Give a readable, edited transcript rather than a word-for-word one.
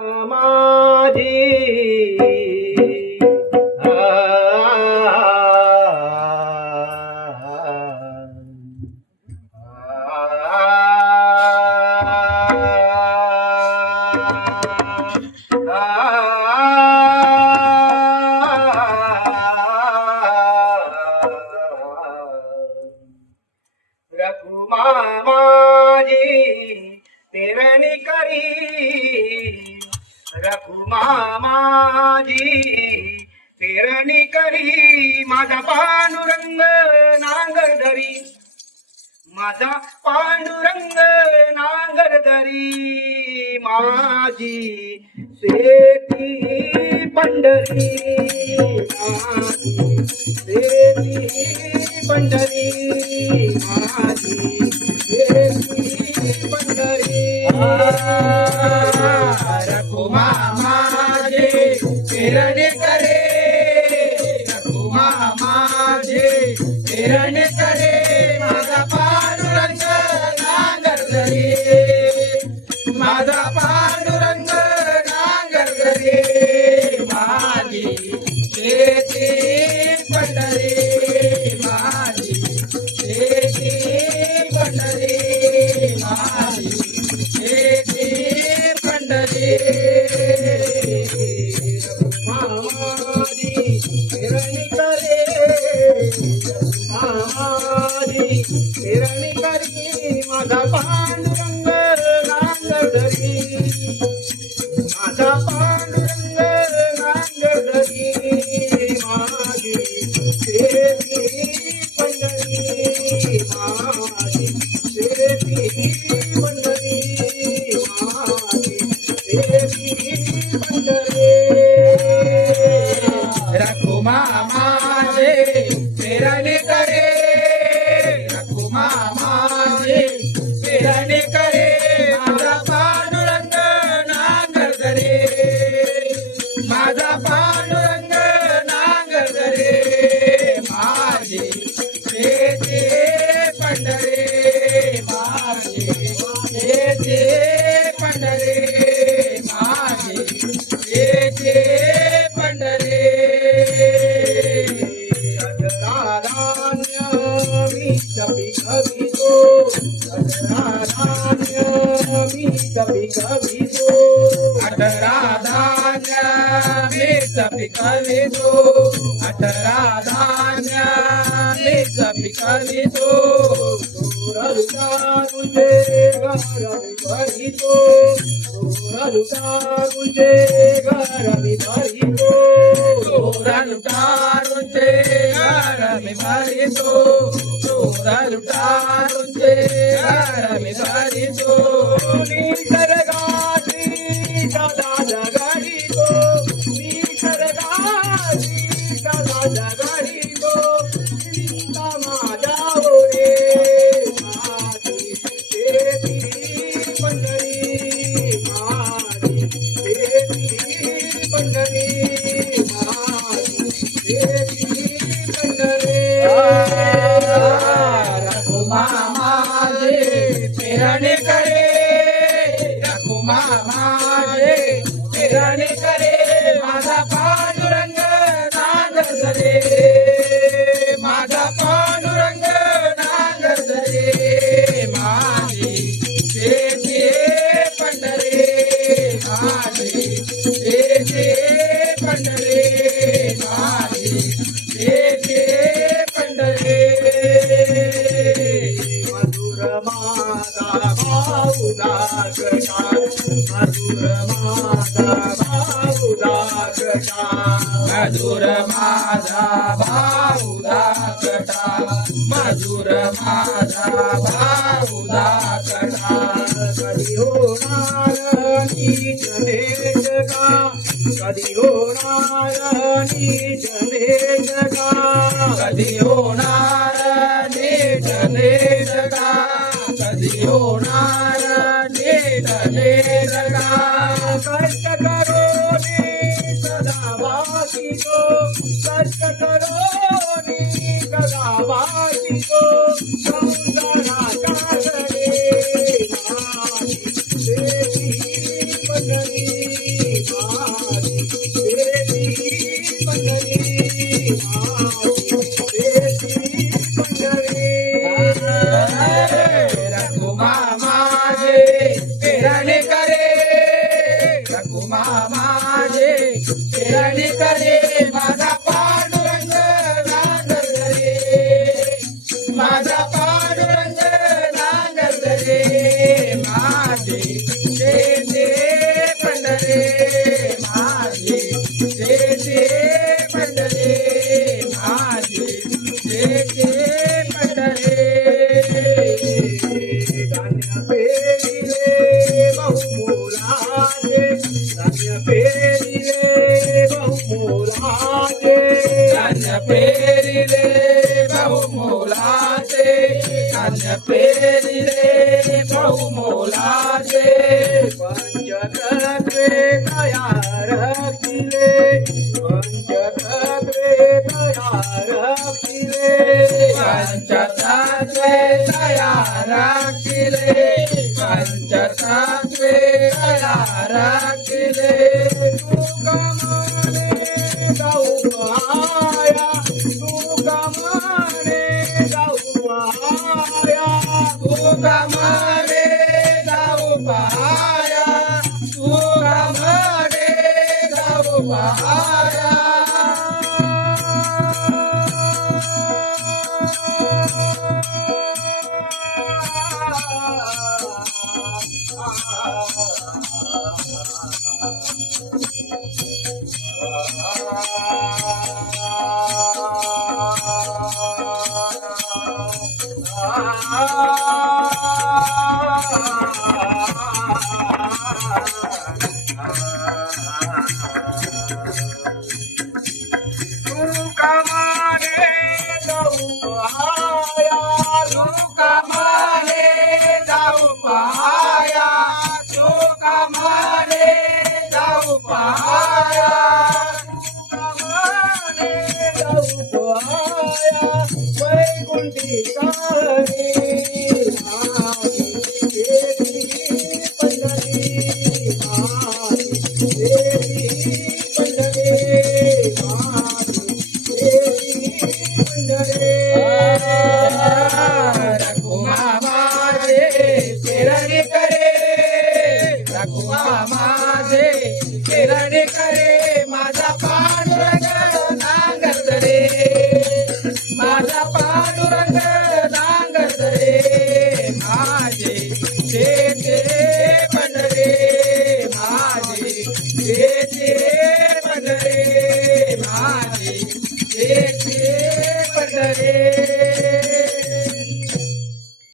माझी रघुमा माझी तेरणी करी रघुमा माझी पेरणी करी माझा पांडुरंग नांगर धरी माझा पांडुरंग नांगर धरी माझी शेती पंढरी माझी शेती पंढरी माझी शेती पंढरी रघुमा माझे पेरणी करे रघुमा माझे पेरणी करे माझा पांडुरंग नांगर धरे माझा पांडुरंग नांगर धरे माझी शेती पंढरी माझी शेती पंढरी माझी शेती पंढरी मामादी पेरणी करे मामादी पेरणी करी माझा पांडुरंग नांगर धरी माझा पांडुरंग नांगर धरी माझी शेती पंढरी माझी शेती पंढरी रघुमा माझे पेरणी करे रघुमा माझे पेरणी करे माझा पांडुरंग नांगर धरे माझा पांडुरंग नांगर धरे माझी शेती पंढरी माझी शेती पंढरी माझी शेती पंढरी कभी कभी तो अठराधान्य मी कभी कभी तो अठराधान्य मी कभी कभी तो अठराधान्य मी कभी कभी तो रुका मुझे घर में भरी तो रुका मुझे घर में भरी तो चोरा लुटारूंचे घर में भरी तो चोरा लुटारूंचे घर में भरी तो निसर्गाची सदा जगाडी तो निसर्गाची सदा जगाडी तो चिंता माझ्या ओरे माझी शेती पंढरी माझी शेती पंढरी माझी शेती पंढरी रघुमा माझे पेरणी करे रघुमा माझे पेरणी करे माझा पांडुरंग नांगर धरे माझा पांडुरंग नांगर धरे माझी शेती पंढरी माझी शेती पंढरी माझी शेती पंढरी मधुर माता भाऊदा कथा मधुर माता भाऊदा कथा मधुर माझा भाऊदा कटा मधुर माझा भाऊदा कटा कधी होणार नीच नेच का कधी होणार नीच नेच का कधी होणार नीट नेट का कधी होणार नीट नेट का कष्ट करो नी सदा वासी को कष्ट करो नी सदा वासी को संसाराच्या घरी माझी शेती पंढरी रखुमा माझे पेरणी करे माझा पांडुरंग नांगर रे माझा पांडुरंग नांगर रे माझे शेते पंढरे माझे शेते पंढरे माझे शेते पंढरे धान्य पेरिले बहुमोलाचे धान्य पेरिले बहुमोलाचे धान्य पेरिले बहुमोलाचे धान्य पेरिले बहुमोलाचे पंचतत्वे तयार केले पंचतत्वे तयार केले पंचतत्वे तयार केले पंचतत्वे तयार केले तुका माने जाऊ माया तुका माने जाऊ माया तुका मारे जाऊ पाया तुका मारे जाऊ पाया तुका माने जाऊ पाया तुका मारे जाऊ पाया तुका मारे जाऊ पाया तुका माने जाऊ पाया वैकुंठी काळी रखुमा माझे पेरणी करे रखुमा माझे पेरणी करे माझा पांडुरंग नांगर रे माझा पांडुरंग नांगर रे माझे शेते पंढरे माझे शेते पंढरे माझे शेते पंढरे